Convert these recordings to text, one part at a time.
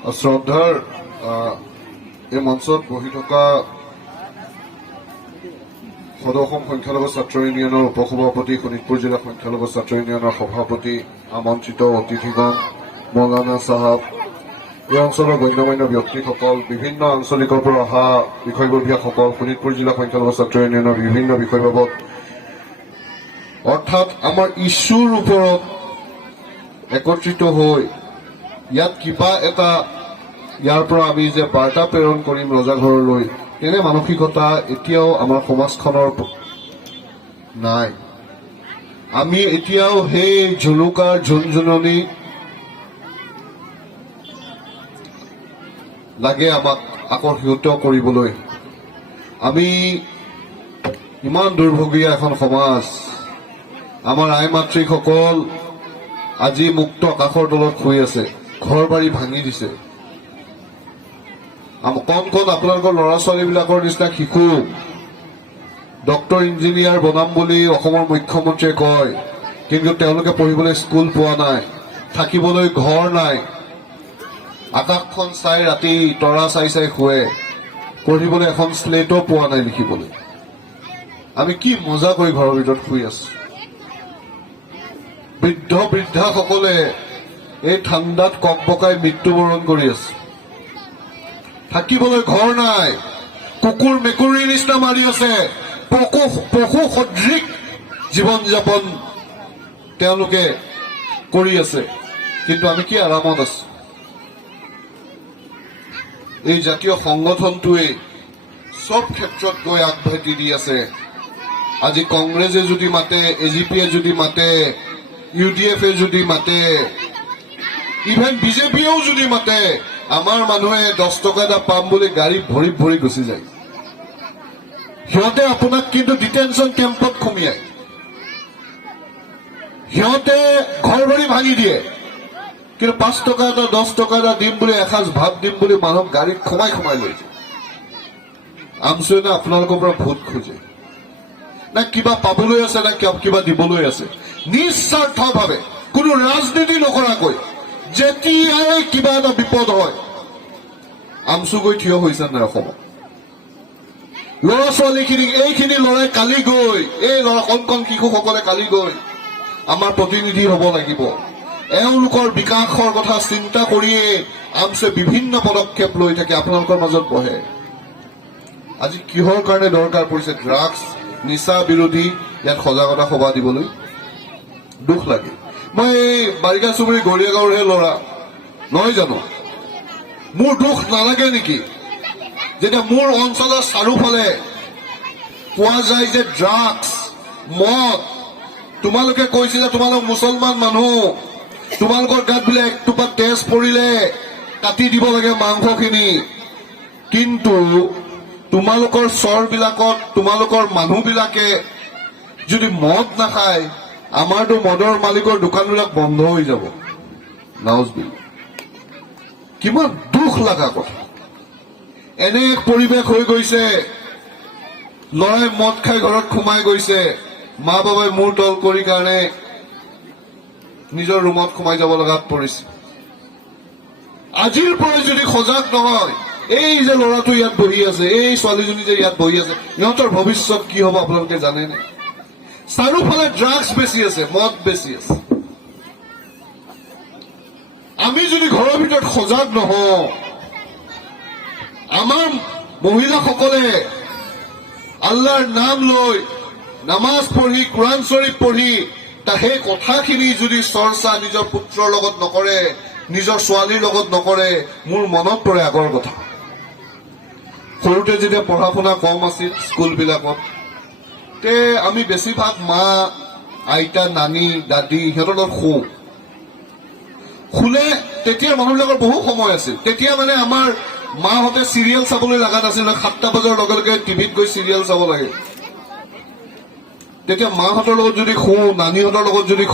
শ্ৰদ্ধাৰ এই মঞ্চত বহি থকা সদৌ-অসম সংখ্যালঘু ছাত্ৰ ইউনিয়নৰ উপসভাপতি, শোণিতপুৰ জিলা সংখ্যালঘু ছাত্ৰ ইউনিয়নৰ সভাপতি, আমন্ত্ৰিত অতিথিগণ, মৌলানা চাহাব, এই অঞ্চলৰ গণ্যমান্য ব্যক্তিসকল, বিভিন্ন আঞ্চলিকৰ পৰা অহা বিষয়ববীয়াসকল, শোণিতপুৰ জিলা সংখ্যালঘু ছাত্ৰ ইউনিয়নৰ বিভিন্ন বিষয় বাবদ অৰ্থাৎ আমাৰ ইছ্যুৰ ওপৰত একত্ৰিত হৈ ইয়াত কিবা এটা ইয়াৰ পৰা আমি যে বাৰ্তা প্ৰেৰণ কৰিম ৰজাঘৰলৈ, তেনে মানসিকতা এতিয়াও আমাৰ সমাজখনৰ নাই। আমি এতিয়াও সেই জুলুকাৰ ঝুনঝুননি লাগে আমাক আকৰ্ষিত কৰিবলৈ। আমি ইমান দুৰ্ভগীয়া এখন সমাজ, আমাৰ আই মাতৃসকল আজি মুক্ত আকাশৰ তলত শুই আছে, ঘৰ বাৰী ভাঙি দিছে। কণ কণ আপোনালোকৰ ল'ৰা ছোৱালীবিলাকৰ নিচিনা শিশু ডক্টৰ ইঞ্জিনিয়াৰ বনাম বুলি অসমৰ মুখ্যমন্ত্ৰীয়ে কয়, কিন্তু তেওঁলোকে পঢ়িবলৈ স্কুল পোৱা নাই, থাকিবলৈ ঘৰ নাই, আকাশখন চাই ৰাতি তৰা চাই চাই শুৱে, পঢ়িবলৈ এখন স্লেটো পোৱা নাই লিখিবলৈ। আমি কি মজা কৰি ঘৰৰ ভিতৰত শুই আছো। বৃদ্ধ বৃদ্ধাসকলে এই ঠাণ্ডাত ককবকাই মৃত্যুবৰণ কৰি আছে, থাকিবলৈ ঘৰ নাই, কুকুৰ মেকুৰীৰ নিচিনা মাৰি আছে, পশু সদৃশ জীৱন যাপন তেওঁলোকে কৰি আছে, কিন্তু আমি কি আৰামত আছো। এই জাতীয় সংগঠনটোৱে সব ক্ষেত্ৰত গৈ আগভাতি দি আছে। আজি কংগ্ৰেছে যদি মাতে, এজিপিয়ে যদি মাতে, UDF-এ যদি মাতে, ইভেন বিজেপিয়েও যদি মাতে, আমাৰ মানুহে 10 টকা এটা পাম বুলি গাড়ী ভৰি ভৰি গুচি যায়। সিহঁতে আপোনাক কিন্তু ডিটেনশ্যন কেম্পত সুমিয়ায়, সিহঁতে ঘৰ বাৰী ভাঙি দিয়ে, কিন্তু 5 টকা এটা 10 টকা এটা দিম বুলি, এসাঁজ ভাত দিম বুলি মানুহক গাড়ীত সোমাই লৈ যায়। আমচুৱে না আপোনালোকৰ পৰা ভোট খোজে, না কিবা পাবলৈ আছে, না কিবা দিবলৈ আছে। নিস্বাৰ্থভাৱে কোনো ৰাজনীতি নকৰাকৈ যেতিয়াই কিবা এটা বিপদ হয় আমচু গৈ থিয় হৈছে নাই অসমত। ল'ৰা ছোৱালীখিনিক, এইখিনি ল'ৰাই কালি গৈ, এই ল'ৰা কণ কণ শিশুসকলে কালি গৈ আমাৰ প্ৰতিনিধি হ'ব লাগিব। এওঁলোকৰ বিকাশৰ কথা চিন্তা কৰিয়ে আমচুৱে বিভিন্ন পদক্ষেপ লৈ থাকে, আপোনালোকৰ মাজত বহে। আজি কিহৰ কাৰণে দৰকাৰ পৰিছে ড্ৰাগছ, নিচা বিৰোধী ইয়াত সজাগতা সভা দিবলৈ? দুখ লাগে। মই এই বাৰিকা চুবুৰী গৰীয়া গাঁৱৰহে ল'ৰা নহয় জানো? মোৰ দুখ নালাগে নেকি যেতিয়া মোৰ অঞ্চলৰ চাৰিওফালে পোৱা যায় যে ড্ৰাগছ, মদ? তোমালোকে কৈছিলা তোমালোক মুছলমান মানুহ, তোমালোকৰ গাত বোলে একটোপা তেজ পৰিলে কাটি দিব লাগে মাংসখিনি, কিন্তু তোমালোকৰ চৰবিলাকত তোমালোকৰ মানুহবিলাকে যদি মদ নাখায়, আমাৰতো মদৰ মালিকৰ দোকানবিলাক বন্ধ হৈ যাব। নাউজবিল্লাহ, কিমান দুখ লগা কথা। এনে এক পৰিৱেশ হৈ গৈছে, ল'ৰাই মদ খাই ঘৰত সোমাই গৈছে, মা বাবাই মূৰ তল কৰি কাৰণে নিজৰ ৰুমত সোমাই যাব লগাত পৰিছে। আজিৰ পৰাই যদি সজাগ নহয়, এই যে ল'ৰাটো ইয়াত বহি আছে, এই ছোৱালীজনী যে ইয়াত বহি আছে, ইহঁতৰ ভৱিষ্যত কি হ'ব আপোনালোকে জানেনে? চাৰিওফালে ড্ৰাগছ বেছি আছে, মদ বেছি আছে। আমি যদি ঘৰৰ ভিতৰত সজাগ নহওঁ, আমাৰ মহিলাসকলে আল্লাহৰ নাম লৈ নামাজ পঢ়ি, কোৰআন শ্বৰীফ পঢ়ি, সেই কথাখিনি যদি চৰ্চা নিজৰ পুত্ৰৰ লগত নকৰে, নিজৰ ছোৱালীৰ লগত নকৰে, মোৰ মনত পৰে আগৰ কথা। সৰুতে যেতিয়া পঢ়া শুনা কম আছিল স্কুলবিলাকত, তে আমি বেছিভাগ মা, আইতা, নানী, দাদী সিহঁতৰ লগত শুলে। তেতিয়া মানুহবিলাকৰ বহু সময় আছিল। তেতিয়া মানে আমাৰ মাহঁতে চিৰিয়েল চাবলৈ লগা নাছিল, 7টা বজাৰ লগে লগে টিভিত গৈ চিৰিয়েল চাব লাগে। তেতিয়া মাহঁতৰ লগত যদি নানীহঁতৰ লগত যদি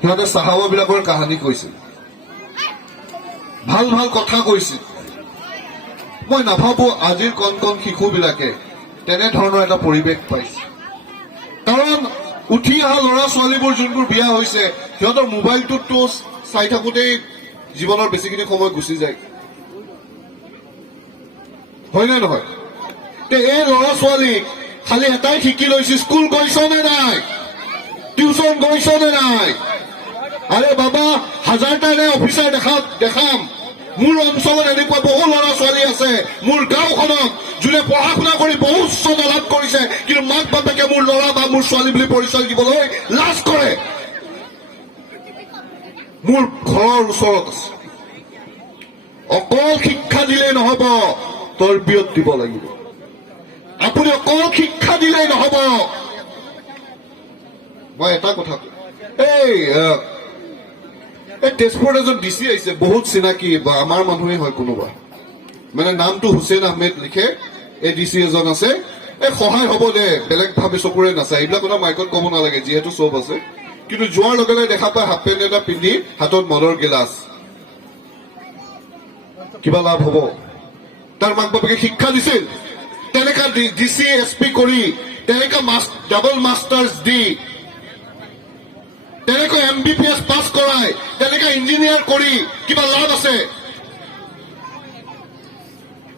সিহঁতে চাহাবাবিলাকৰ কাহানী কৈছিল, ভাল ভাল কথা কৈছিল। মই নাভাবো আজিৰ কণ কণ শিশুবিলাকে তেনেধৰণৰ এটা পৰিৱেশ পাইছে, কাৰণ উঠি অহা ল'ৰা ছোৱালীবোৰ যোনবোৰ বিয়া হৈছে, সিহঁতৰ মোবাইলটোতো চাই থাকোঁতেই জীৱনৰ বেছিখিনি সময় গুচি যায়। হয়নে নহয়? এই ল'ৰা ছোৱালীক খালি এটাই শিকি লৈছে, স্কুল গৈছ নে নাই, টিউচন গৈছ নে নাই। আৰে বাবা, হাজাৰটা নে অফিচাৰ দেখাম। মোৰ অঞ্চলত এনেকুৱা বহু ল'ৰা ছোৱালী আছে, মোৰ গাঁওখনত যোনে পঢ়া শুনা কৰি বহু উচ্চতা লাভ কৰিছে, কিন্তু মাক বাপেকে মোৰ ল'ৰা বা মোৰ ছোৱালী বুলি পৰিচয় দিবলৈ লাজ কৰে। মোৰ ঘৰৰ ওচৰত আছে। অকল শিক্ষা দিলেই নহব, তৰবিয়ত দিব লাগিব। আপুনি অকল শিক্ষা দিলেই নহব। মই এটা কথা কওঁ, এই তেজপুৰত এজন ডিচি আহিছে, বহুত চিনাকি বা আমাৰ মানুহে হয় কোনোবা, মানে নামটো হুছেইন আহমেদ লিখে। এই ডিচি এজন আছে, এই সহায় হ'ব দে, বেলেগ ভাবে চকুৰে নাচায়। এইবিলাক কথা মাইকত ক'ব নালাগে, যিহেতু চব আছে। কিন্তু যোৱাৰ লগে লগে দেখা পায় হাফ পেণ্ট এটা পিন্ধি হাতত মদৰ গিলাচ। কিবা লাভ হ'ব? তাৰ মাক বাপেকে শিক্ষা দিছিল, তেনেকা ডিচি SP কৰি, তেনেকা ডাবল মাষ্টাৰ্ছ দি, তেনেকৈ MBBS পাছ কৰাই, তেনেকা ইঞ্জিনিয়াৰ কৰি কিবা লাভ আছে?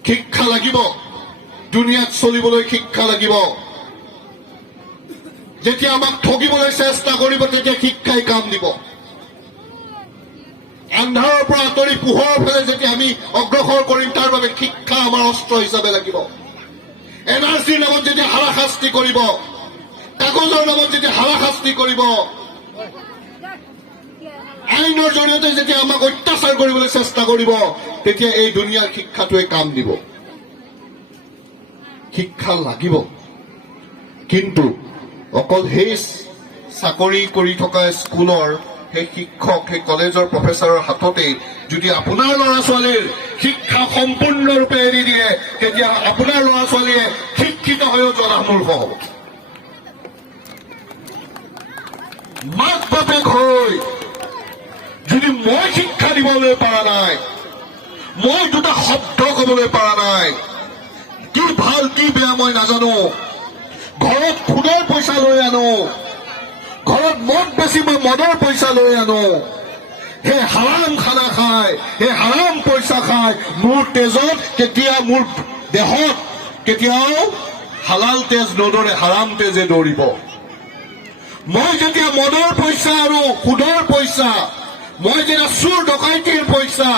শিক্ষা লাগিব, দুনিয়াত চলিবলৈ শিক্ষা লাগিব। যেতিয়া আমাক ঠগিবলৈ চেষ্টা কৰিব, তেতিয়া শিক্ষাই কাম দিব। আন্ধাৰৰ পৰা আঁতৰি পোহৰৰ ফালে যেতিয়া আমি অগ্ৰসৰ কৰিম, তাৰ বাবে শিক্ষা আমাৰ অস্ত্ৰ হিচাপে লাগিব। NRCৰ নামত যেতিয়া হাৰাশাস্তি কৰিব, কাগজৰ নামত যেতিয়া হাৰাশাস্তি কৰিব, আইনৰ জৰিয়তে যেতিয়া আমাক অত্যাচাৰ কৰিবলৈ চেষ্টা কৰিব, তেতিয়া এই দুনিয়াৰ শিক্ষাটোৱে কাম দিব। শিক্ষা লাগিব, কিন্তু অকল সেই চাকৰি কৰি থকা স্কুলৰ সেই শিক্ষক, সেই কলেজৰ প্ৰফেচাৰৰ হাততেই যদি আপোনাৰ ল'ৰা ছোৱালীৰ শিক্ষা সম্পূৰ্ণৰূপে এৰি দিয়ে, তেতিয়া আপোনাৰ ল'ৰা ছোৱালীয়ে শিক্ষিত হৈও জলামূৰ্খ হ'ব। মাক বাপেক হৈ যদি মই শিক্ষা দিবলৈ পৰা নাই, মই দুটা শব্দ কবলৈ পৰা নাই, কি ভাল কি বেয়া মই নাজানো, ঘৰত সুদৰ পইচা লৈ আনো, ঘৰত মদ বেছি মই মদৰ পইচা লৈ আনো, সেই হাৰাম খানা খাই, সেই হাৰাম পইচা খাই মোৰ তেজত কেতিয়া, মোৰ দেহত কেতিয়াও হালাল তেজ নদৌৰে, হাৰাম তেজে দৌৰিব। মই যেতিয়া মদৰ পইচা আৰু সুদৰ পইচা, মই যেতিয়া চুৰ ডকাইতিৰ পইচা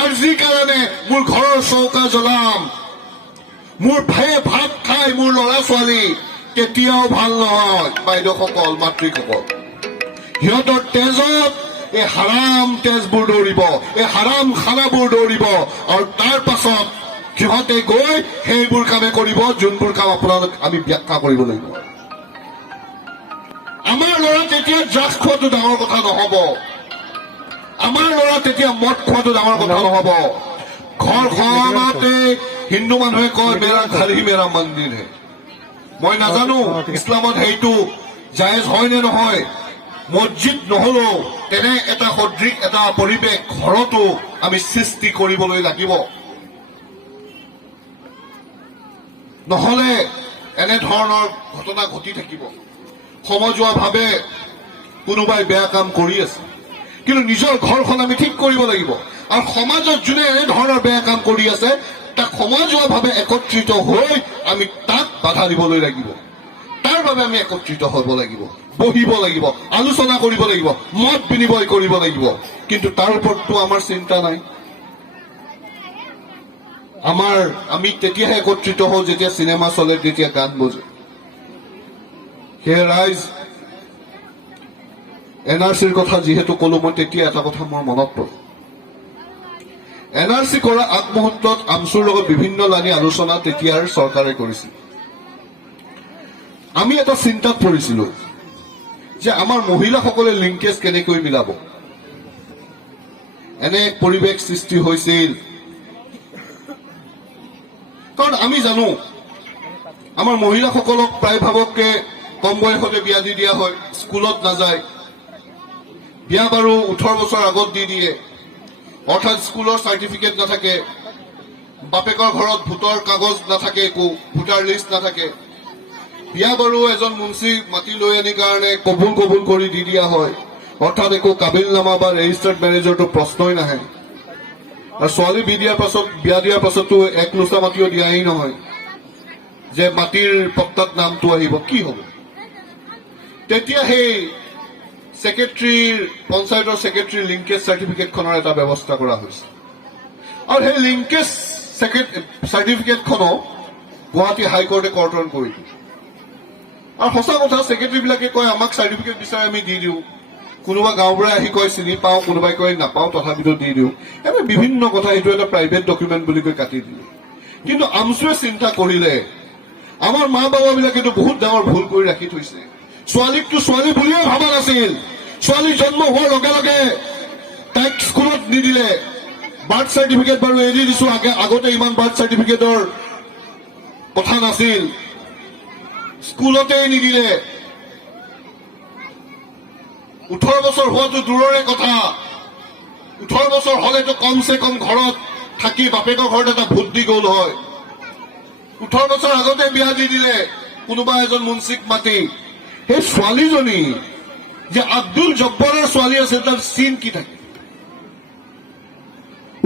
আৰ্জিৰ কাৰণে মোৰ ঘৰৰ চৌকা জ্বলাম, মোৰ ভাইয়ে ভাত খাই মোৰ ল'ৰা ছোৱালী কেতিয়াও ভাল নহয়। বাইদেউসকল, মাতৃসকল, সিহঁতৰ তেজত এই হাৰাম তেজবোৰ দৌৰিব, এই হাৰাম খানাবোৰ দৌৰিব, আৰু তাৰ পাছত সিহঁতে গৈ সেইবোৰ কামে কৰিব, যোনবোৰ কাম আপোনালোক আমি ব্যাখ্যা কৰিব লাগিব। আমাৰ ল'ৰা তেতিয়া ড্ৰাগছ খোৱাটো ডাঙৰ কথা নহব, আমাৰ ল'ৰা তেতিয়া মদ খোৱাটো ডাঙৰ কথা নহব। ঘৰখনতে হিন্দু মানুহে কয় মেৰা ঘৰ হি মেৰা মন্দিৰ হে। মই নাজানো ইছলামত সেইটো জায়েজ হয় নে নহয়। মছজিদ নহলেও তেনে এটা সদৃশ এটা পৰিৱেশ ঘৰতো আমি সৃষ্টি কৰিবলৈ লাগিব, নহলে এনেধৰণৰ ঘটনা ঘটি থাকিব। সমজুৱা ভাৱে কোনোবাই বেয়া কাম কৰি আছে, কিন্তু নিজৰ ঘৰখন আমি ঠিক কৰিব লাগিব। আৰু সমাজত যোনে এনেধৰণৰ বেয়া কাম কৰি আছে, তাক সমাজুৱা ভাৱে একত্ৰিত হৈ আমি তাক বাধা দিবলৈ লাগিব। তাৰ বাবে আমি একত্ৰিত হ'ব লাগিব, বহিব লাগিব, আলোচনা কৰিব লাগিব, মত বিনিময় কৰিব লাগিব। কিন্তু তাৰ ওপৰততো আমাৰ চিন্তা নাই। আমি তেতিয়াহে একত্ৰিত হওঁ যেতিয়া চিনেমা চলে, যেতিয়া গান বজে। সেয়ে ৰাইজ, NRCৰ কথা যিহেতু কলো, মই তেতিয়া এটা কথা মোৰ মনত পৰে। NRC কৰা আগমুহূৰ্তত আমচুৰ লগত বিভিন্ন লানি আলোচনা তেতিয়াৰ চৰকাৰে কৰিছিল। আমি এটা চিন্তাত পৰিছিলো যে আমাৰ মহিলাসকলে লিংকেজ কেনেকৈ মিলাব। এনে পৰিৱেশ সৃষ্টি হৈছিল, কাৰণ আমি জানো আমাৰ মহিলাসকলক প্ৰায়ভাগকে কম বয়সতে বিয়া দি দিয়া হয়, স্কুলত নাযায়, বিয়া বাৰু 18 বছৰ আগত দি দিয়ে, অৰ্থাৎ স্কুলৰ চাৰ্টিফিকেট নাথাকে, বাপেকৰ ঘৰত ভোটৰ কাগজ নাথাকে, একো ভোটাৰ লিষ্ট নাথাকে, বিয়া বাৰু এজন মুন্সী মাটি লৈ আনি কাৰণে কবুল কৰি দি দিয়া হয়, অৰ্থাৎ একো কাবিলনামা বা ৰেজিষ্টাৰ্ড মেৰেজৰটো প্ৰশ্নই নাহে। আৰু ছোৱালী বিয়া দিয়াৰ পাছতো এক লোচা মাটিও দিয়াই নহয় যে মাটিৰ পট্টাত নামটো আহিব, কি হ'ব? তেতিয়া সেই পঞ্চায়তৰ ছেক্ৰেট্ৰীৰ লিংকেজ চাৰ্টিফিকেটখনৰ এটা ব্যৱস্থা কৰা হৈছে। আৰু সেই লিংকেজ চাৰ্টিফিকেটখনো গুৱাহাটী হাইকোৰ্টে কৰ্তন কৰি দিয়ে। আৰু সঁচা কথা, ছেক্ৰেটৰীবিলাকে কয় আমাক চাৰ্টিফিকেট বিচাৰে আমি দি দিওঁ, কোনোবা গাঁওবোৰে আহি কয় চিনি পাওঁ, কোনোবাই কয় নাপাওঁ, তথাপিতো দি দিওঁ। এনে বিভিন্ন কথা, এইটো এটা প্ৰাইভেট ডকুমেণ্ট বুলি কৈ কাটি দিলে। কিন্তু আমচুৱে চিন্তা কৰিলে আমাৰ মা বাবাবিলাকেতো বহুত ডাঙৰ ভুল কৰি ৰাখি থৈছে। ছোৱালীকতো ছোৱালী বুলিয়ে ভবা নাছিল। ছোৱালী জন্ম হোৱাৰ লগে লগে তাইক স্কুলত নিদিলে। বাৰ্থ চাৰ্টিফিকেট বাৰু এৰি দিছো, আগতে ইমান বাৰ্থ চাৰ্টিফিকেটৰ কথা নাছিল, স্কুলতেই নিদিলে। 18 বছৰ হোৱাটো দূৰৰে কথা। 18 বছৰ হলেতো কমচে কম ঘৰত থাকি বাপেকৰ ঘৰত এটা ভোট দি গল হয়। 18 বছৰ আগতে বিয়া দি দিলে কোনোবা এজন মুন্সিক মাতি। সেই ছোৱালীজনী যে আব্দুল জব্বাৰৰ ছোৱালী আছিল, তাৰ চিন কি থাকে?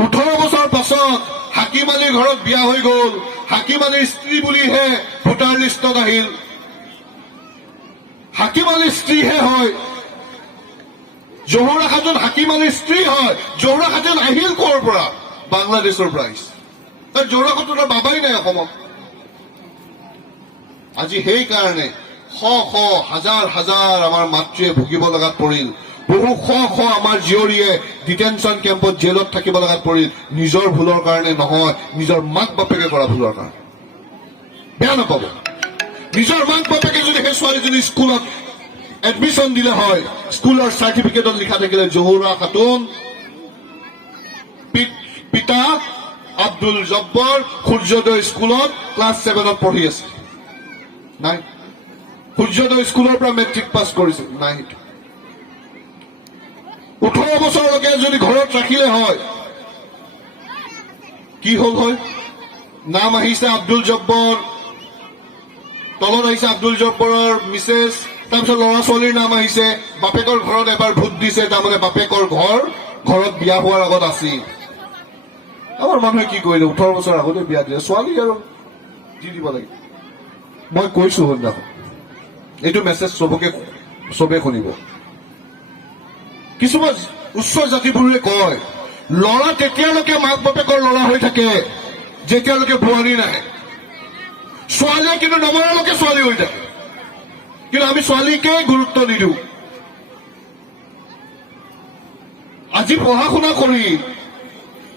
18 বছৰ পাছত হাকিম আলীৰ ঘৰত বিয়া হৈ গল। হাকিম আলীৰ স্ত্ৰী বুলিহে ভোটাৰ লিষ্টত আহিল। হাকিম আলীৰ স্ত্ৰীহে হয়। জহুৰা খাতুন হাকিম আলীৰ স্ত্ৰী হয়। জহুৰা খাতুন আহিল ক'ৰ পৰা? বাংলাদেশৰ পৰা আহিছে। জহুৰা খাতুনৰ বাবাই নাই অসমত। আজি সেইকাৰণে শ শ হাজাৰ হাজাৰ আমাৰ মাতৃয়ে ভুগিব লগাত পৰিল। বহু শ শ আমাৰ জীয়ৰীয়ে ডিটেনশ্যন কেম্পত জেলত থাকিব লগাত পৰিল। নিজৰ ভুলৰ কাৰণে নহয়, নিজৰ মাক বাপেকে কৰা ভুলৰ কাৰণে। বেয়া নাপাব, নিজৰ মাক বাপেকে যদি সেই ছোৱালীজনী স্কুলত এডমিশ্যন দিলে হয়, স্কুলৰ চাৰ্টিফিকেটত লিখা থাকিলে জহুৰা খাতুন, পিতা আব্দুল জব্বৰ, সূৰ্যোদয় স্কুলত ক্লাছ 7ত পঢ়ি আছে। নাই, সূৰ্যোদয় স্কুলৰ পৰা মেট্ৰিক পাছ কৰিছে, নাই। 18 বছৰলৈকে যদি ঘৰত ৰাখিলে হয়, কি হল হয়? নাম আহিছে আব্দুল জব্বৰ, তলত আহিছে আব্দুল জব্বৰৰ মিছেছ, তাৰপিছত ল'ৰা ছোৱালীৰ নাম আহিছে। বাপেকৰ ঘৰত এবাৰ ভোট দিছে, তাৰমানে বাপেকৰ ঘৰত বিয়া হোৱাৰ আগত আছিল। আমাৰ মানুহে কি কৰিলে? 18 বছৰ আগতে বিয়া দিলে, ছোৱালী আৰু দি দিব লাগে। মই কৈছো সন্ধ্যাখন, এইটো মেছেজ চবে শুনিব। কিছুমান উচ্চ জাতিবোৰে কয় ল'ৰা তেতিয়ালৈকে মাক বাপেকৰ ল'ৰা হৈ থাকে যেতিয়ালৈকে বোৱাৰী নাহে। ছোৱালীয়ে কিন্তু নমৰালৈকে ছোৱালী হৈ থাকে। কিন্তু আমি ছোৱালীকে গুৰুত্ব নিদিওঁ। আজি পঢ়া শুনা কৰি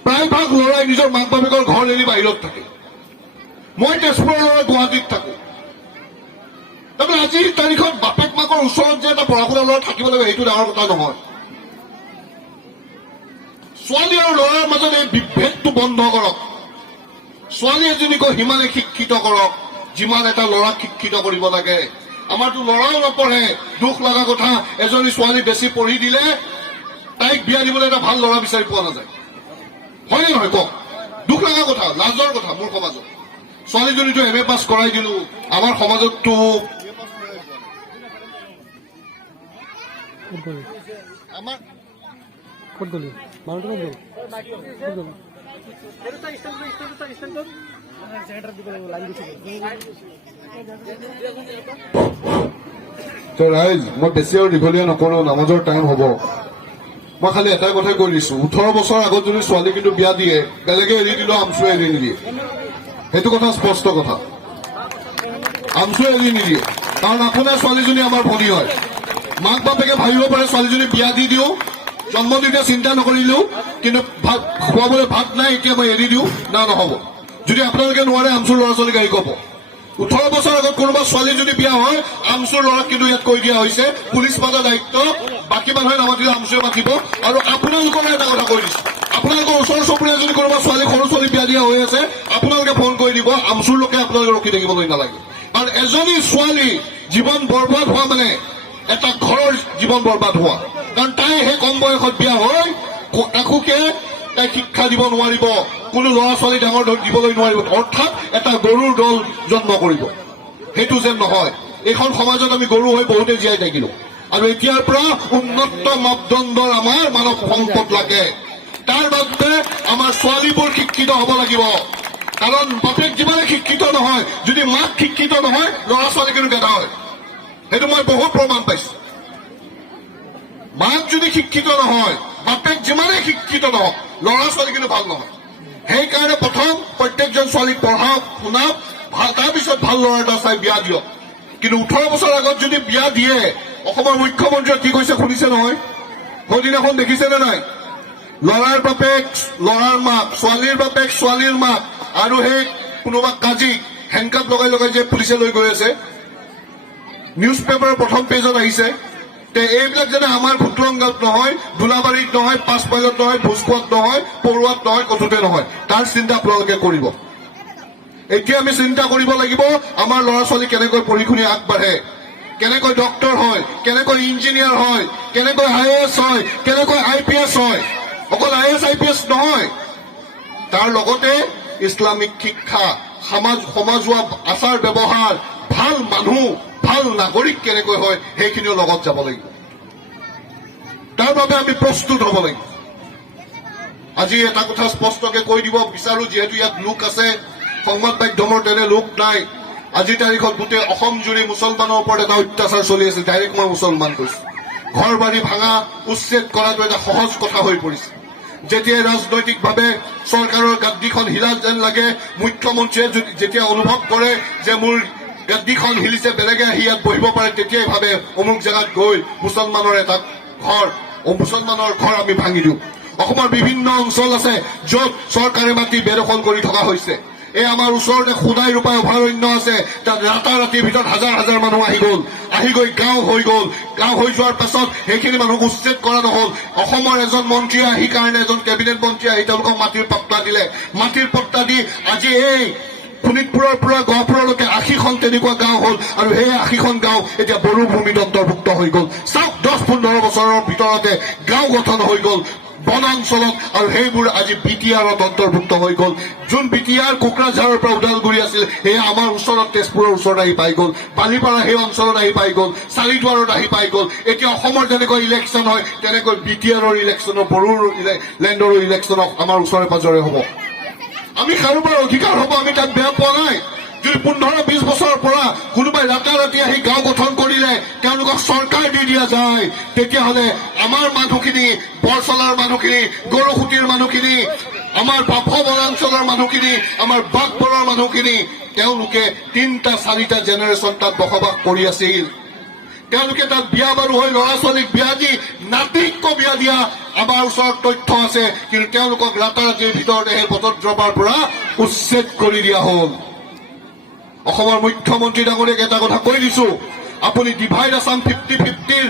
প্ৰায়ভাগ ল'ৰাই নিজৰ মাক বাপেকৰ ঘৰ এৰি বাহিৰত থাকে। মই তেজপুৰৰ ল'ৰা গুৱাহাটীত থাকো। তাৰমানে আজিৰ তাৰিখত বাপেক মাকৰ ওচৰত যে এটা পঢ়া শুনা ল'ৰা থাকিব লাগে, সেইটো ডাঙৰ কথা নহয়। ছোৱালী আৰু ল'ৰাৰ মাজত এই বিভেদটো বন্ধ কৰক। ছোৱালী এজনীকৈ সিমানে শিক্ষিত কৰক যিমান এটা ল'ৰাক শিক্ষিত কৰিব লাগে। আমাৰতো ল'ৰাও নপঢ়ে, দুখ লগা কথা। এজনী ছোৱালী বেছি পঢ়ি দিলে তাইক বিয়া দিবলৈ এটা ভাল ল'ৰা বিচাৰি পোৱা নাযায়, হয়নে নহয় কওক? দুখ লগা কথা, লাজৰ কথা মোৰ সমাজত। ছোৱালীজনীটো MA পাছ কৰাই দিলো, আমাৰ সমাজততো ৰাইজ, মই বেছি আৰু দীঘলীয়া নকৰো, নামাজৰ টাইম হ'ব। মই খালি এটাই কথাই কৈ দিছো, 18 বছৰ আগত যদি ছোৱালী কিন্তু বিয়া দিয়ে, বেলেগে এৰি দিলেও আমচুৱে এৰি নিদিয়ে। সেইটো কথা স্পষ্ট কথা, আমচুৱে এৰি নিদিয়ে। কাৰণ আপোনাৰ ছোৱালীজনী আমাৰ ভনী হয়। মাক বাপেকে ভাবিব পাৰে ছোৱালীজনী বিয়া দি দিওঁ, জন্ম দিওঁতে চিন্তা নকৰিলো, কিন্তু খুৱাবলৈ ভাত নাই, এতিয়া মই এৰি দিওঁ। না, নহব। যদি আপোনালোকে নোৱাৰে আমচুৰ ল'ৰা ছোৱালীক আহি ক'ব। 18 বছৰ আগত কোনোবা ছোৱালী যদি বিয়া হয়, আমচুৰ ল'ৰাক কিন্তু ইয়াত কৈ দিয়া হৈছে পুলিচ মাতা দায়িত্ব, বাকী মানুহে নামাতিলে আমচুৱে মাতিব। আৰু আপোনালোকৰ এটা কথা কৈ দিছো, আপোনালোকৰ ওচৰ চুবুৰীয়া যদি কোনোবা ছোৱালী, সৰু ছোৱালী বিয়া দিয়া হৈ আছে, আপোনালোকে ফোন কৰি দিব। আমচুৰ লোকে আপোনালোকে ৰখি থাকিবলৈ নালাগে। কাৰণ এজনী ছোৱালী জীৱন বৰবাদ হোৱা মানে এটা ঘৰৰ জীৱন বৰবাদ হোৱা। কাৰণ তাই সেই কম বয়সত বিয়া হৈ কাকোকে তাই শিক্ষা দিব নোৱাৰিব, কোনো ল'ৰা ছোৱালী ডাঙৰ দিবলৈ নোৱাৰিব, অৰ্থাৎ এটা গৰুৰ দল জন্ম কৰিব। সেইটো যেন নহয়। এইখন সমাজত আমি গৰু হৈ বহুতে জীয়াই থাকিলো, আৰু এতিয়াৰ পৰা উন্নত মাপদণ্ডৰ আমাৰ মানৱ সম্পদ লাগে। তাৰ বাবে আমাৰ ছোৱালীবোৰ শিক্ষিত হ'ব লাগিব কাৰণ বাপেক যিমানে শিক্ষিত নহয় যদি মাক শিক্ষিত নহয় ল'ৰা ছোৱালী কিন্তু গেধা হয় সেইটো মই বহুত প্ৰমাণ পাইছো মাক যদি শিক্ষিত নহয় বাপেক যিমানে শিক্ষিত নহওক ল'ৰা ছোৱালী কিন্তু ভাল নহয় সেইকাৰণে প্ৰথম প্ৰত্যেকজন ছোৱালীক পঢ়াওক শুনাওক তাৰপিছত ভাল ল'ৰা এটা চাই বিয়া দিয়ক কিন্তু 18 বছৰ আগত যদি বিয়া দিয়ে অসমৰ মুখ্যমন্ত্ৰীয়ে কি কৈছে শুনিছে নহয় সেইদিনাখন দেখিছেনে নাই ল'ৰাৰ বাপেক ল'ৰাৰ মাক ছোৱালীৰ বাপেক ছোৱালীৰ মাক আৰু সেই কোনোবা কাজিক হেণ্ডকাপ লগাই লগাই যে পুলিচে লৈ গৈ আছে নিউজ পেপাৰৰ প্ৰথম পেজত আহিছে তে এইবিলাক যেনে আমাৰ ভুটৰংগাত নহয় দুলাবাৰীত নহয় 5 মাইলত নহয় ভোজখোৱাত নহয় পৰুৱাত নহয় কতোতে নহয় তাৰ চিন্তা আপোনালোকে কৰিব এতিয়া আমি চিন্তা কৰিব লাগিব আমাৰ ল'ৰা ছোৱালী কেনেকৈ পঢ়ি শুনি আগবাঢ়ে কেনেকৈ ডক্টৰ হয় কেনেকৈ ইঞ্জিনিয়াৰ হয় কেনেকৈ IAS হয় কেনেকৈ IPS হয় অকল IAS IPS নহয় তাৰ লগতে ইছলামিক শিক্ষা সমাজোৱা আচাৰ ব্যৱহাৰ ভাল মানুহ ভাল নাগৰিক কেনেকৈ হয় সেইখিনিও লগত যাব লাগিব তাৰ বাবে আমি প্ৰস্তুত হ'ব লাগিব আজি এটা কথা স্পষ্টকৈ কৈ দিব বিচাৰো যিহেতু ইয়াত লোক আছে সংবাদ মাধ্যমৰ তেনে লোক নাই আজি তাৰিখত গোটেই অসম জুৰি মুছলমানৰ ওপৰত এটা অত্যাচাৰ চলি আছে ডাইৰেক্ট মই মুছলমান কৈছো ঘৰ বাৰী ভাঙা উচ্ছেদ কৰাটো এটা সহজ কথা হৈ পৰিছে যেতিয়াই ৰাজনৈতিকভাৱে চৰকাৰৰ গাদ্দিখন হিলা যেন লাগে মুখ্যমন্ত্ৰীয়ে যেতিয়া অনুভৱ কৰে যে মোৰ গাদ্দিখন হিলিছে বেলেগে আহি ইয়াত বহিব পাৰে তেতিয়াই ভাবে অমুক জেগাত গৈ মুছলমানৰ এটা মুছলমানৰ ঘৰ আমি ভাঙি দিওঁ অসমৰ বিভিন্ন অঞ্চল আছে য'ত চৰকাৰে মাটি বেদখল কৰি থকা হৈছে এই আমাৰ ওচৰতে খুদাই ৰূপাই অভয়াৰণ্য আছে তাত ৰাতাৰাতিৰ ভিতৰত হাজাৰ হাজাৰ মানুহ আহি গৈ গাঁও হৈ যোৱাৰ পাছত সেইখিনি মানুহক উচ্ছেদ কৰা নহল অসমৰ এজন মন্ত্ৰীয়ে আহি কাৰণে এজন কেবিনেট মন্ত্ৰীয়ে আহি তেওঁলোকক মাটিৰ পট্টা দিলে মাটিৰ পট্টা দি আজি এই শোণিতপুৰৰ পৰা গহপুৰলৈকে 80খন তেনেকুৱা গাঁও হ'ল আৰু সেই 80খন গাঁও এতিয়া বড়ো ভূমিত অন্তৰ্ভুক্ত হৈ গ'ল চাওক 10-15 বছৰৰ ভিতৰতে গাঁও গঠন হৈ গ'ল বনাঞ্চলত আৰু সেইবোৰ আজি BTRত অন্তৰ্ভুক্ত হৈ গ'ল যোন BTR কোকৰাঝাৰৰ পৰা ওদালগুৰি আছিল সেই আমাৰ ওচৰত তেজপুৰৰ ওচৰত আহি পাই গ'ল বালিপাৰা সেই অঞ্চলত আহি পাই গ'ল চাৰিদুৱাৰত আহি পাই গ'ল এতিয়া অসমৰ যেনেকৈ ইলেকশ্যন হয় তেনেকৈ BTRৰ ইলেকশ্যনৰ বড়োৰ লেণ্ডৰ ইলেকশ্যন আমাৰ ওচৰে পাজৰে হ'ব আমি কাৰোবাৰ অধিকাৰ হ'ব আমি তাত বেয়া পোৱা নাই যদি 15-20 বছৰৰ পৰা কোনোবাই ৰাতাৰাতি আহি গাঁও গঠন কৰিলে তেওঁলোকক চৰকাৰ দি দিয়া যায় তেতিয়াহ'লে আমাৰ মানুহখিনি বৰচলাৰ মানুহখিনি গৰুসুতিৰ মানুহখিনি আমাৰ বাফ বনাঞ্চলৰ মানুহখিনি আমাৰ বাঘবৰৰ মানুহখিনি তেওঁলোকে 3-4টা জেনেৰেশ্যন তাত বসবাস কৰি আছিল তেওঁলোকে তাত বিয়া বাৰু হৈ ল'ৰা ছোৱালীক বিয়া দি নাতিকো বিয়া দিয়া আমাৰ ওচৰত তথ্য আছে কিন্তু তেওঁলোকক ৰাতাৰাতিৰ ভিতৰতে সেই বটদ্ৰৱাৰ পৰা উচ্ছেদ কৰি দিয়া হ'ল অসমৰ মুখ্যমন্ত্ৰী ডাঙৰীয়াক এটা কথা কৈ দিছো আপুনি ডিভাইড আছাম 50-50ৰ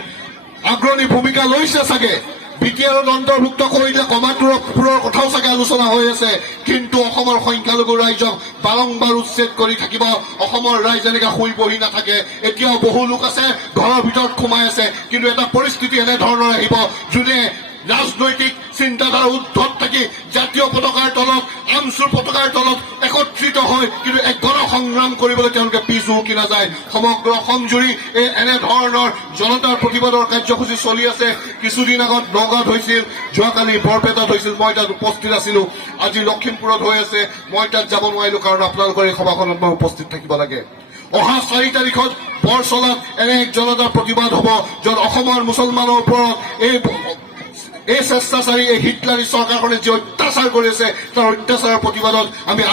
আগ্ৰণী ভূমিকা লৈছে চাগে BTRত অন্তৰ্ভুক্ত কৰিলে কমাণ্ডাৰৰ কথাও চাগে আলোচনা হৈ আছে কিন্তু অসমৰ সংখ্যালঘু ৰাইজক বাৰংবাৰ উচ্ছেদ কৰি থাকিব অসমৰ ৰাইজ এনেকৈ শুই বহি নাথাকে এতিয়াও বহু লোক আছে ঘৰৰ ভিতৰত সোমাই আছে কিন্তু এটা পৰিস্থিতি এনেধৰণৰ আহিব যোনে ৰাজনৈতিক চিন্তাধাৰা উদ্ধত থাকি জাতীয় পতাকাৰ তলত আমচুৰ পতাকাৰ তলত একত্ৰিত হয় কিন্তু এক গণ সংগ্ৰাম কৰিবলৈ তেওঁলোকে পিছ হুকি নাযায় সমগ্ৰ অসম জুৰি এনেধৰণৰ জনতাৰ প্ৰতিবাদৰ কাৰ্যসূচী চলি আছে কিছুদিন আগত নগাঁৱত হৈছিল যোৱাকালি বৰপেটাত হৈছিল মই তাত উপস্থিত আছিলো আজি লখিমপুৰত হৈ আছে মই তাত যাব নোৱাৰিলো কাৰণ আপোনালোকৰ এই সভাখনত মই উপস্থিত থাকিব লাগে অহা 4 তাৰিখত বৰচলাত এনে এক জনতাৰ প্ৰতিবাদ হ'ব য'ত অসমৰ মুছলমানৰ ওপৰত এই স্বেচ্ছাচাৰী এই হিটলাৰী চৰকাৰখনে যি অত্যাচাৰ কৰি আছে তাৰ অত্যাচাৰৰ প্ৰতিবাদত আমি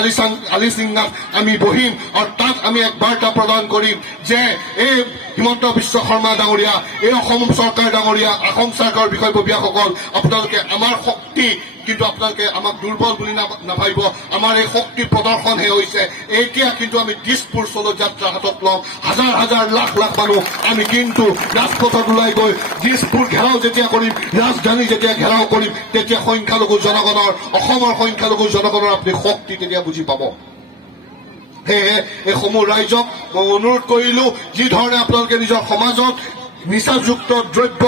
আলিচিংগাত আমি বহিম আৰু তাত আমি এক বাৰ্তা প্ৰদান কৰিম যে এই হিমন্ত বিশ্ব শৰ্মা ডাঙৰীয়া এই অসম চৰকাৰ ডাঙৰীয়া অসম চৰকাৰৰ বিষয়ববীয়াসকল আপোনালোকে আমাৰ শক্তি কিন্তু আপোনালোকে আমাক দুৰ্বল বুলি নাভাবিব আমাৰ এই শক্তি প্ৰদৰ্শনহে হৈছে এতিয়া কিন্তু আমি দিছপুৰ চলো যাত্ৰা হাতত লওঁ হাজাৰ হাজাৰ লাখ লাখ মানুহ আমি কিন্তু ৰাজপথত ওলাই গৈ দিছপুৰ ঘেৰাও যেতিয়া কৰিম ৰাজধানী যেতিয়া ঘেৰাও কৰিম তেতিয়া সংখ্যালঘু জনগণৰ অসমৰ সংখ্যালঘু জনগণৰ আপুনি শক্তি তেতিয়া বুজি পাব সেয়ে এই সমূহ ৰাইজক মই অনুৰোধ কৰিলো যি ধৰণে আপোনালোকে নিজৰ সমাজত নিচাযুক্ত দ্ৰব্য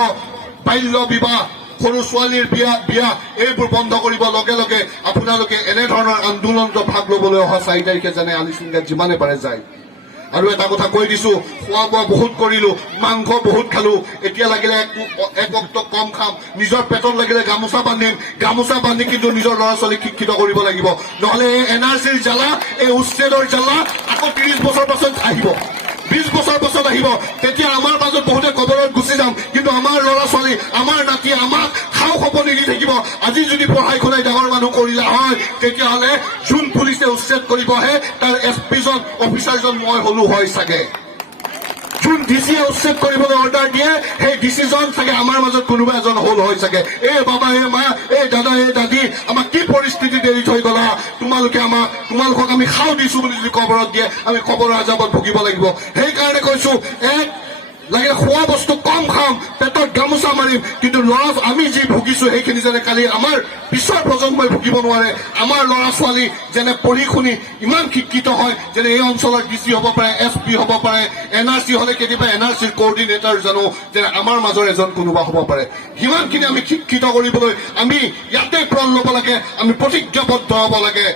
বাল্য বিবাহ সৰু ছোৱালীৰ বিয়া এইবোৰ বন্ধ কৰিব লগে লগে আপোনালোকে এনেধৰণৰ আন্দোলনত ভাগ ল'বলৈ অহা 4 তাৰিখে যেনে আলিচিংগাত যিমানে পাৰে যায় আৰু এটা কথা কৈ দিছো, খোৱা বোৱা বহুত কৰিলো, মাংস বহুত খালো, এতিয়া লাগিলে এক অক্ট কম খাম, নিজৰ পেটত লাগিলে গামোচা বান্ধিম, গামোচা বান্ধি কিন্তু নিজৰ ল'ৰা ছোৱালীক শিক্ষিত কৰিব লাগিব। নহলে এই NRCৰ জ্বালা, এই উচ্ছেদৰ জ্বালা আকৌ 30 বছৰ পাছত আহিব, 20 বছৰ পাছত আহিব। তেতিয়া আমাৰ মাজত বহুতে কবৰত গুচি যাম, কিন্তু আমাৰ ল'ৰা ছোৱালী, আমাৰ নাতি আমাক খাও খপনি দি থাকিব। আজি যদি পঢ়াই শুনাই ডাঙৰ মানুহ কৰিলে হয়, তেতিয়াহ'লে যোন পুলিচে উচ্ছেদ কৰিবহে তাৰ SP-জন অফিচাৰজন মই হলো হয় চাগে। যোন DCয়ে উচ্ছেদ কৰিবলৈ অৰ্ডাৰ দিয়ে, সেই DCজন চাগে আমাৰ মাজত কোনোবা এজন হল হয় চাগে। এই বাবা, এই মা, এই দাদা, এই দাদী, আমাক কি পৰিস্থিতিত এৰি থৈ গলা, তোমালোকক আমি খাও দিছো বুলি যদি খবৰত দিয়ে, আমি খবৰৰ আজাবত ভুগিব লাগিব। সেইকাৰণে কৈছো, লাগে খোৱা বস্তু কম খাম, পেটত গামোচা মাৰিম, কিন্তু আমি যি ভুগিছো সেইখিনি যেনে কালি আমাৰ পিছৰ প্ৰজন্মই ভুগিব নোৱাৰে। আমাৰ ল'ৰা ছোৱালী যেনে পঢ়ি শুনি ইমান শিক্ষিত হয়, যেনে এই অঞ্চলৰ DC হ'ব পাৰে, SP হ'ব পাৰে, NRC হলে কেতিয়াবা NRCৰ কোঅৰ্ডিনেটৰ জানো, যেনে আমাৰ মাজৰ এজন কোনোবা হ'ব পাৰে। সিমানখিনি আমি শিক্ষিত কৰিবলৈ আমি ইয়াতে প্रण ল'ব লাগে, আমি প্ৰতিজ্ঞাবদ্ধ হ'ব লাগে।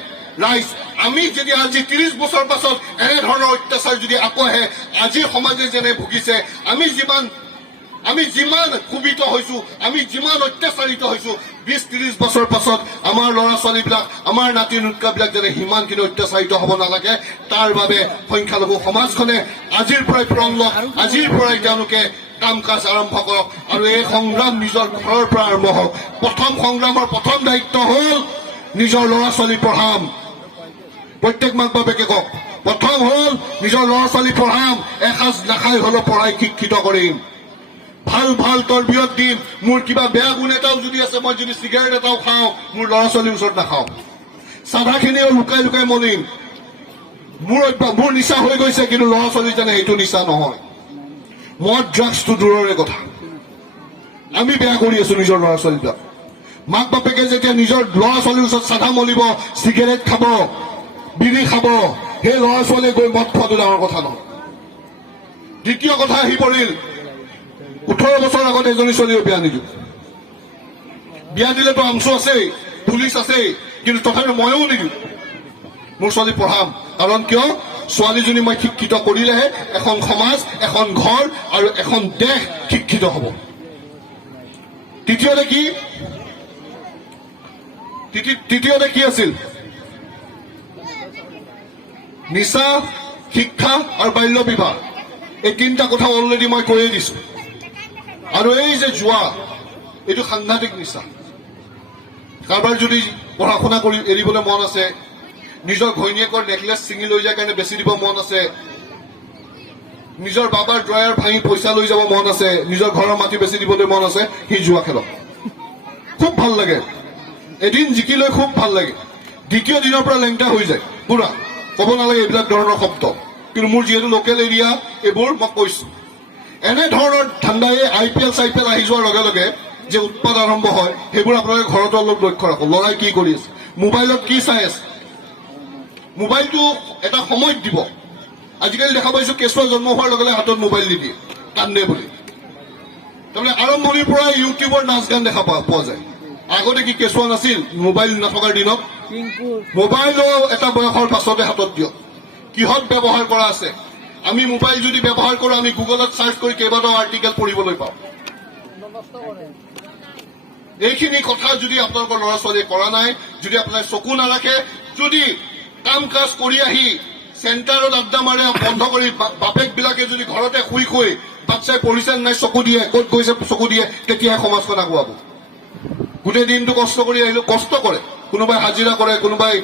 ৰাইজ, আমি যদি আজি 30 বছৰ পাছত এনেধৰণৰ অত্যাচাৰ যদি আকৌ আহে, আজিৰ সমাজে যেনে ভুগিছে, আমি যিমান ক্ষোভিত হৈছো, আমি যিমান অত্যাচাৰিত হৈছো, 20-30 বছৰ পাছত আমাৰ ল'ৰা ছোৱালীবিলাক, আমাৰ নাতি নুটকাবিলাক যেনে সিমানখিনি অত্যাচাৰিত হ'ব নালাগে। তাৰ বাবে সংখ্যালঘু সমাজখনে আজিৰ পৰাই প্रण লওক, আজিৰ পৰাই তেওঁলোকে কাম কাজ আৰম্ভ কৰক, আৰু এই সংগ্ৰাম নিজৰ ঘৰৰ পৰা আৰম্ভ হওক। প্ৰথম সংগ্ৰামৰ প্ৰথম দায়িত্ব হ'ল নিজৰ ল'ৰা ছোৱালী পঢ়াম। প্ৰত্যেক মাক বাপেকে কওক, প্ৰথম হ'ল নিজৰ ল'ৰা ছোৱালী পঢ়াম, এসাঁজ নাখাই হলেও পঢ়াই শিক্ষিত কৰিম, ভাল ভাল তৰবিয়ত দিম। মোৰ কিবা বেয়া গুণ এটাও যদি আছে, মই যদি চিগাৰেট এটাও খাওঁ, মোৰ ল'ৰা ছোৱালীৰ ওচৰত নাখাওঁ, চাধাখিনিও লুকাই লুকাই মলিম। মোৰ নিচা হৈ গৈছে, কিন্তু ল'ৰা ছোৱালী জানে সেইটো নিচা নহয়। মদ ড্ৰাগছটো দূৰৰে কথা, আমি বেয়া কৰি আছো নিজৰ ল'ৰা ছোৱালীবিলাক। মাক বাপেকে যেতিয়া নিজৰ ল'ৰা ছোৱালীৰ ওচৰত চাধা মলিব, চিগাৰেট খাব, বিড়ি খাব, সেই ল'ৰা ছোৱালীয়ে গৈ মদ খোৱাটো ডাঙৰ কথা নহয়। দ্বিতীয় কথা আহি পৰিল, 18 বছৰ আগত এজনী ছোৱালীও বিয়া নিদিওঁ। বিয়া দিলেতো আমচু আছেই, পুলিচ আছেই, কিন্তু তথাপি ময়ো নিদিওঁ। মোৰ ছোৱালী পঢ়াম, কাৰণ কিয়, ছোৱালীজনী মই শিক্ষিত কৰিলেহে এখন সমাজ, এখন ঘৰ আৰু এখন দেশ শিক্ষিত হ'ব। তৃতীয়তে কি আছিল? নিচা, শিক্ষা আৰু বাল্য বিবাহ। এই তিনিটা কথা অলৰেডি মই কৈয়ে দিছো। আৰু এই যে জুৱা, এইটো সাংঘাতিক নিচা। কাৰোবাৰ যদি পঢ়া শুনা কৰি এৰিবলৈ মন আছে, নিজৰ ঘৈণীয়েকৰ নেকলেছ ছিঙি লৈ যায় কাৰণে বেছি দিব মন আছে, নিজৰ বাবাৰ ড্ৰয়াৰ ভাঙি পইচা লৈ যাব মন আছে, নিজৰ ঘৰৰ মাটি বেছি দিবলৈ মন আছে, সি জুৱা খেলক। খুব ভাল লাগে, এদিন জিকি লৈ খুব ভাল লাগে, দ্বিতীয় দিনৰ পৰা লেংটা হৈ যায় পুৰা। ক'ব নালাগে এইবিলাক ধৰণৰ শব্দ, কিন্তু মোৰ যিহেতু লোকেল এৰিয়া, এইবোৰ মই কৈছো। এনেধৰণৰ ঠাণ্ডাই IPL চাইপিএল আহি যোৱাৰ লগে লগে যে উৎপাত আৰম্ভ হয়, সেইবোৰ আপোনালোকে ঘৰতো অলপ লক্ষ্য ৰাখক। ল'ৰাই কি কৰি আছে, মোবাইলত কি চাই আছে, মোবাইলটো এটা সময়ত দিব। আজিকালি দেখা পাইছো কেঁচুৱা জন্ম হোৱাৰ লগে লগে হাতত মোবাইল দি দিয়ে, কান্দে বুলি। তাৰমানে আৰম্ভণিৰ পৰা ইউটিউবৰ নাচ গান দেখা পোৱা যায়। আগতে কি কেঁচুৱা নাছিল মোবাইল নথকাৰ দিনত? মোবাইলো এটা বয়সৰ পাছতে হাতত দিয়ক। কিহত ব্যৱহাৰ কৰা আছে? আমি মোবাইল যদি ব্যৱহাৰ কৰো, আমি গুগলত চাৰ্চ কৰি কেইবাটাও আৰ্টিকেল পঢ়িবলৈ পাওঁ। এইখিনি কথা যদি আপোনালোকৰ ল'ৰা ছোৱালীয়ে কৰা নাই, যদি আপোনালোকে চকু নাৰাখে, যদি কাম কাজ কৰি আহি চেণ্টাৰত আড্ডা মাৰে বন্ধ কৰি, বাপেক বিলাকে যদি ঘৰতে শুই শুই বাচ্চাই পঢ়িছে নাই চকু দিয়ে, ক'ত গৈছে চকু দিয়ে, তেতিয়াহে সমাজখন আগুৱাব। গোটেই দিনটো কষ্ট কৰি আহিলো, কষ্ট কৰে, কোনোবাই হাজিৰা কৰে, কোনোবাই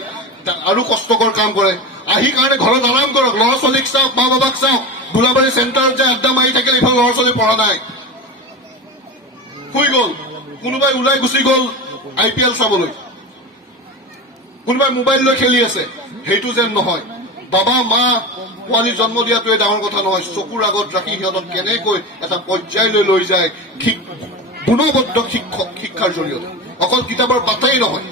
আৰু কষ্টকৰ কাম কৰে, আহি কাৰণে ঘৰত আৰাম কৰক, ল'ৰা ছোৱালীক চাওক, মা বাবাক চাওক। গোলাবাৰী চেণ্টাৰত যে আড্ডা মাৰি থাকিলে ইফালে ল'ৰা ছোৱালী পঢ়া নাই, শুই গল, কোনোবাই ওলাই গুচি গল IPL চাবলৈ, কোনোবাই মোবাইল লৈ খেলি আছে। সেইটো যেন নহয়। বাবা মা পোৱালি জন্ম দিয়াটোৱে ডাঙৰ কথা নহয়, চকুৰ আগত ৰাখি সিহঁতক কেনেকৈ এটা পৰ্যায়লৈ লৈ যায় গুণবদ্ধ শিক্ষাৰ জৰিয়তে, অকল কিতাপৰ পাতেই নহয়,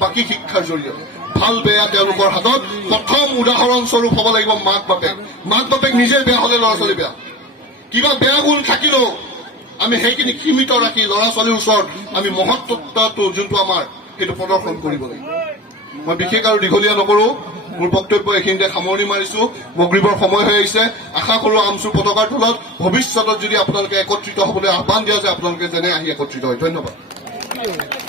বাকী শিক্ষাৰ জৰিয়তে। ভাল বেয়া তেওঁলোকৰ হাতত প্ৰথম উদাহৰণস্বৰূপ হ'ব লাগিব মাক বাপেক। মাক বাপেক নিজে বেয়া হলে ল'ৰা ছোৱালী বেয়া। কিবা বেয়া গুণ থাকিলেও আমি সেইখিনি সীমিত ৰাখি ল'ৰা ছোৱালীৰ ওচৰত আমি মহত্বটো যোনটো আমাৰ, সেইটো প্ৰদৰ্শন কৰিব লাগিব। মই বিশেষ আৰু দীঘলীয়া নকৰো, মোৰ বক্তব্য এইখিনিতে সামৰণি মাৰিছো মগৰিবৰ সময় হৈ আহিছে আশা কৰো আমচুৰ পতাকাৰ তলত ভৱিষ্যতত যদি আপোনালোকে একত্ৰিত হ'বলৈ আহ্বান দিয়া যায় আপোনালোকে যেনে আহি একত্ৰিত হয় ধন্যবাদ